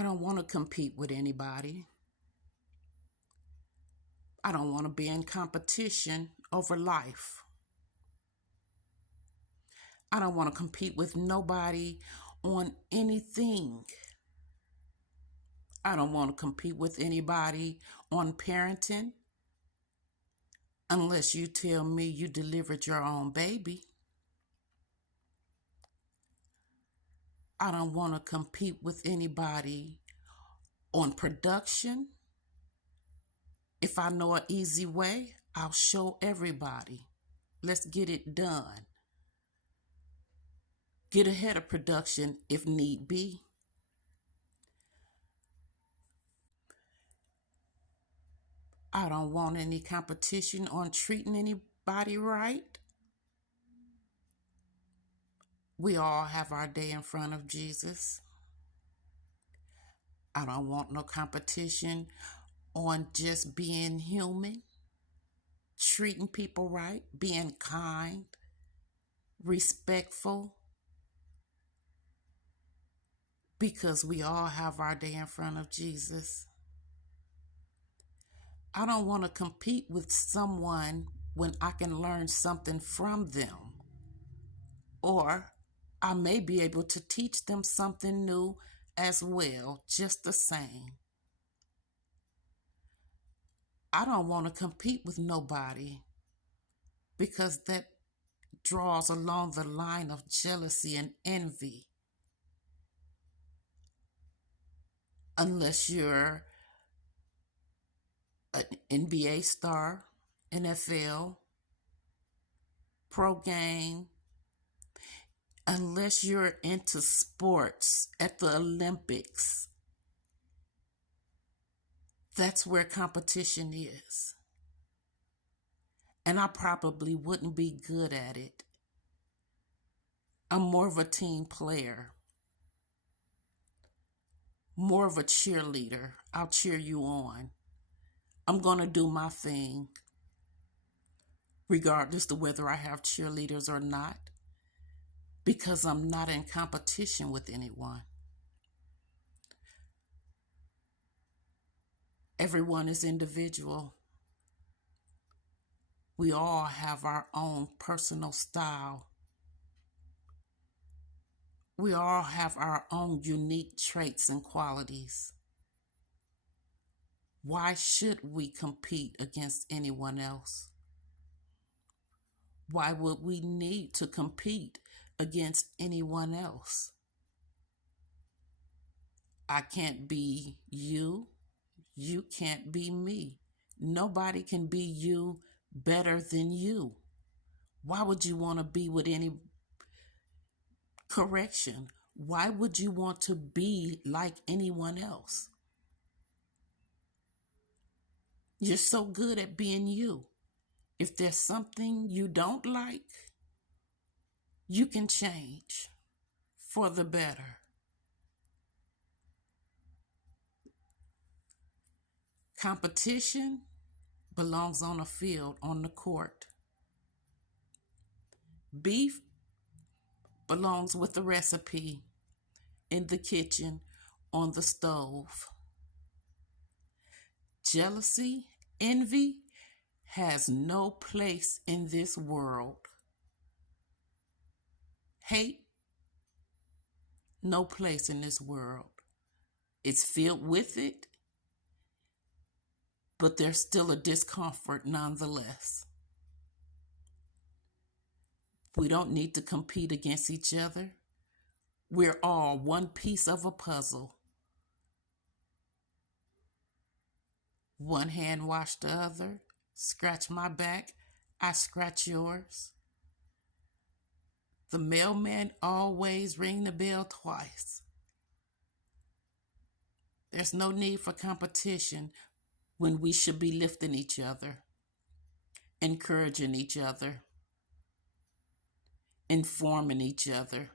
I don't want to compete with anybody. I don't want to be in competition over life. I don't want to compete with nobody on anything. I don't want to compete with anybody on parenting unless you tell me you delivered your own baby. I don't want to compete with anybody on production. If I know an easy way, I'll show everybody. Let's get it done. Get ahead of production if need be. I don't want any competition on treating anybody right. We all have our day in front of Jesus. I don't want no competition on just being human, treating people right, being kind, respectful, because we all have our day in front of Jesus. I don't want to compete with someone when I can learn something from them, or I may be able to teach them something new as well, just the same. I don't want to compete with nobody because that draws along the line of jealousy and envy. Unless you're an NBA star, NFL, pro game, unless you're into sports at the Olympics, that's where competition is. And I probably wouldn't be good at it. I'm more of a team player, more of a cheerleader. I'll cheer you on. I'm going to do my thing, regardless of whether I have cheerleaders or not, because I'm not in competition with anyone. Everyone is individual. We all have our own personal style. We all have our own unique traits and qualities. Why should we compete against anyone else? Why would we need to compete against anyone else? I can't be you. You can't be me. Nobody can be you better than you. Why would you want to be with any correction? Why would you want to be like anyone else? You're so good at being you. If there's something you don't like, you can change for the better. Competition belongs on a field, on the court. Beef belongs with the recipe in the kitchen, on the stove. Jealousy, envy has no place in this world. Hate, no place in this world. It's filled with it, but there's still a discomfort nonetheless. We don't need to compete against each other. We're all one piece of a puzzle. One hand wash the other. Scratch my back, I scratch yours. The mailman always ring the bell twice. There's no need for competition when we should be lifting each other, encouraging each other, informing each other,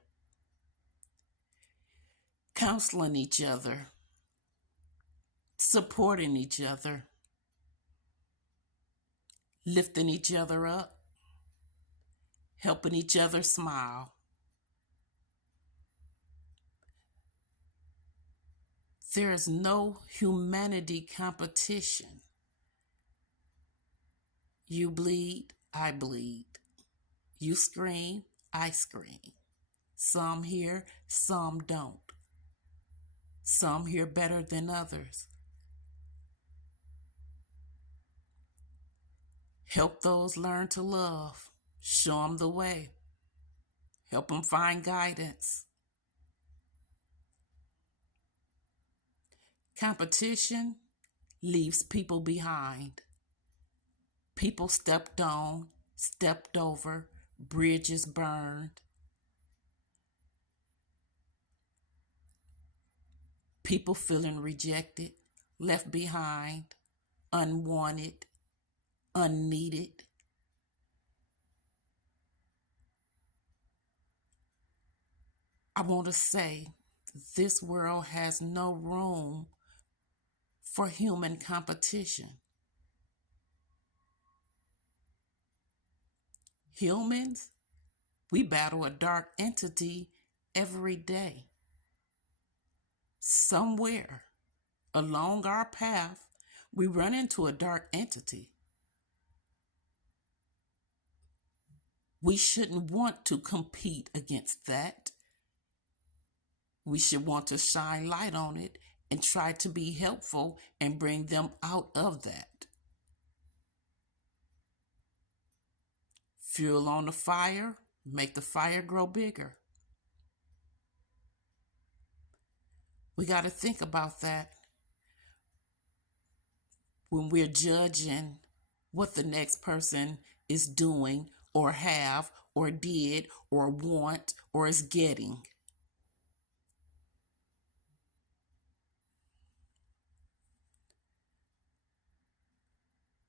counseling each other, supporting each other, lifting each other up, helping each other smile. There is no humanity competition. You bleed, I bleed. You scream, I scream. Some hear, some don't. Some hear better than others. Help those learn to love. Show them the way. Help them find guidance. Competition leaves people behind. People stepped on, stepped over, bridges burned. People feeling rejected, left behind, unwanted, unneeded. I want to say this world has no room for human competition. Humans, we battle a dark entity every day. Somewhere along our path, we run into a dark entity. We shouldn't want to compete against that. We should want to shine light on it and try to be helpful and bring them out of that. Fuel on the fire, make the fire grow bigger. We got to think about that when we're judging what the next person is doing or have or did or want or is getting.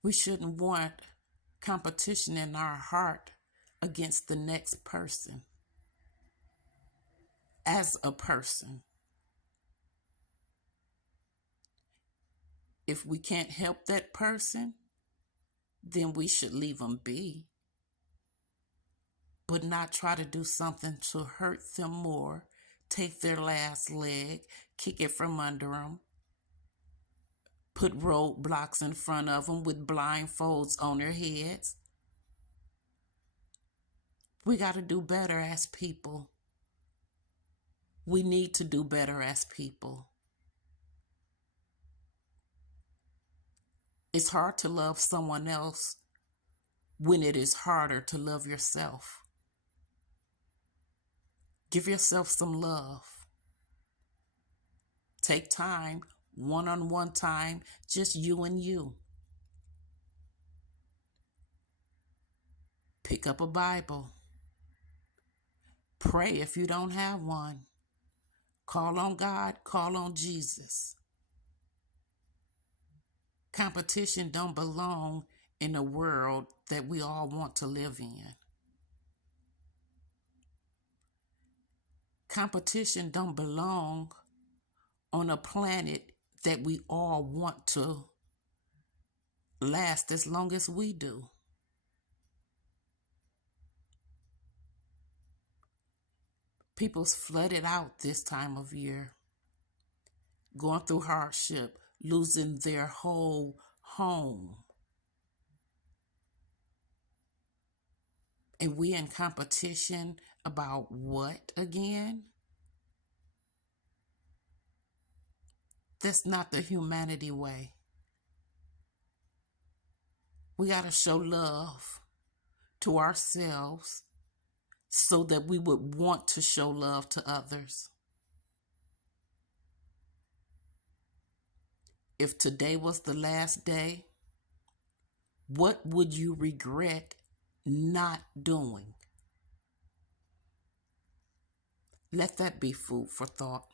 We shouldn't want competition in our heart against the next person. As a person, if we can't help that person, then we should leave them be, but not try to do something to hurt them more, take their last leg, kick it from under them, put roadblocks in front of them with blindfolds on their heads. We got to do better as people. We need to do better as people. It's hard to love someone else when it is harder to love yourself. Give yourself some love. Take time, one-on-one time, just you and you. Pick up a Bible. Pray if you don't have one. Call on God, call on Jesus. Competition don't belong in a world that we all want to live in. Competition don't belong on a planet that we all want to last as long as we do. People's flooded out this time of year, going through hardship, losing their whole home. And we in competition about what again? That's not the humanity way. We got to show love to ourselves so that we would want to show love to others. If today was the last day, what would you regret not doing? Let that be food for thought.